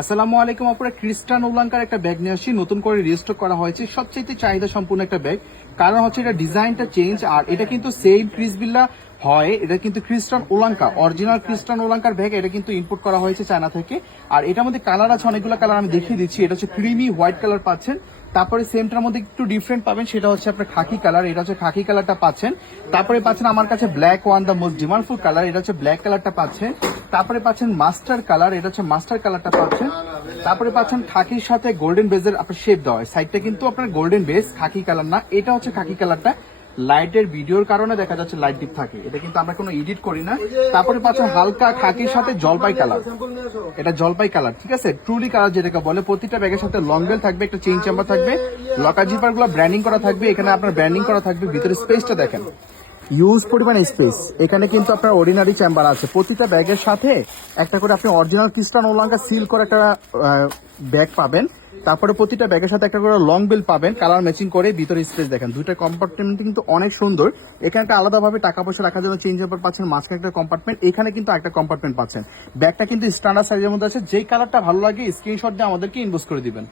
আসসালামু আলাইকুম আপনারা ক্রিস্টান উলাঙ্কার একটা ব্যাগ নিয়ে আসি। নতুন করে রেজিস্টার করা হয়েছে। সবচেয়ে চাহিদা সম্পূর্ণ একটা ব্যাগ। কারণ হচ্ছে এটা ডিজাইনটা চেঞ্জ আর এটা কিন্তু সেম ক্রিসবিল্লা হয়। এটা কিন্তু খ্রিস্টান ওলাঙ্কা অরিজিনাল খ্রিস্টান ওলাঙ্কার ব্যাগ। এটা কিন্তু ইম্পোর্ট করা হয়েছে চায়না থেকে। আর এটার মধ্যে কালার আছে, অনেকগুলো কালার আমি দেখিয়ে দিচ্ছি। এটা হচ্ছে ক্রিমি হোয়াইট কালার পাচ্ছেন। তারপরে সেমটার মধ্যে একটু ডিফারেন্ট পাবেন, সেটা হচ্ছে আপনার খাকি কালার এটা হচ্ছে খাকি কালারটা পাচ্ছেন। তারপরে পাচ্ছেন আমার কাছে black one the most demandful colour এটা হচ্ছে ব্ল্যাক কালারটা পাচ্ছেন। তারপরে পাচ্ছেন মাস্টার কালার এটা হচ্ছে মাস্টার কালারটা পাচ্ছেন। তারপরে পাচ্ছেন খাকির সাথে গোল্ডেন বেজের আপনার শেপ দেওয়া হয়। সাইডটা কিন্তু আপনার গোল্ডেন বেজ খাকি কালার না, এটা হচ্ছে খাকি কালারটা লাইটের ভিডিওর কারণে দেখা যাচ্ছে লাইট ডিপ থাকে। এটা কিন্তু আমরা কোনো এডিট করি না। তারপরে পাচ্ছেন হালকা খাকির সাথে জলপাই কালার। এটা জলপাই কালার, ঠিক আছে? ট্রুলি কালার যেটাকে বলে, প্রতিটা ব্যাগের সাথে লং বেল থাকবে, একটা চেইন চেম্বার থাকবে লকার জিপারগুলো ব্র্যান্ডিং করা থাকবে, এখানে আপনার ব্র্যান্ডিং করা থাকবে, ভিতরে স্পেসটা দেখেন। ইউজ পরিমাণ স্পেস এখানে কিন্তু আপনার অর্ডিনারি চেম্বার আছে। প্রতিটা ব্যাগের সাথে একটা করে আপনি অরিজিনাল খ্রিস্টান ওলাঙ্কা সিল করে একটা ব্যাগ পাবেন। তারপরে প্রতিটা ব্যাগের সাথে একটা করে লং বেল পাবেন কালার ম্যাচিং করে ভিতরে স্পেস দেখেন। দুইটা কম্পার্টমেন্ট কিন্তু অনেক সুন্দর। এখানে একটা আলাদাভাবে টাকা পয়সা রাখার জন্য চেঞ্জ পেপার পাচ্ছেন, মাঝখানে একটা কম্পার্টমেন্ট এখানে কিন্তু একটা কম্পার্টমেন্ট পাচ্ছেন। ব্যাগটা কিন্তু স্ট্যান্ডার্ড সাইজের মধ্যে আছে, যেই কালারটা ভালো লাগে স্ক্রিনশট দিয়ে আমাদেরকে ইনভেস্ট করে দিবেন।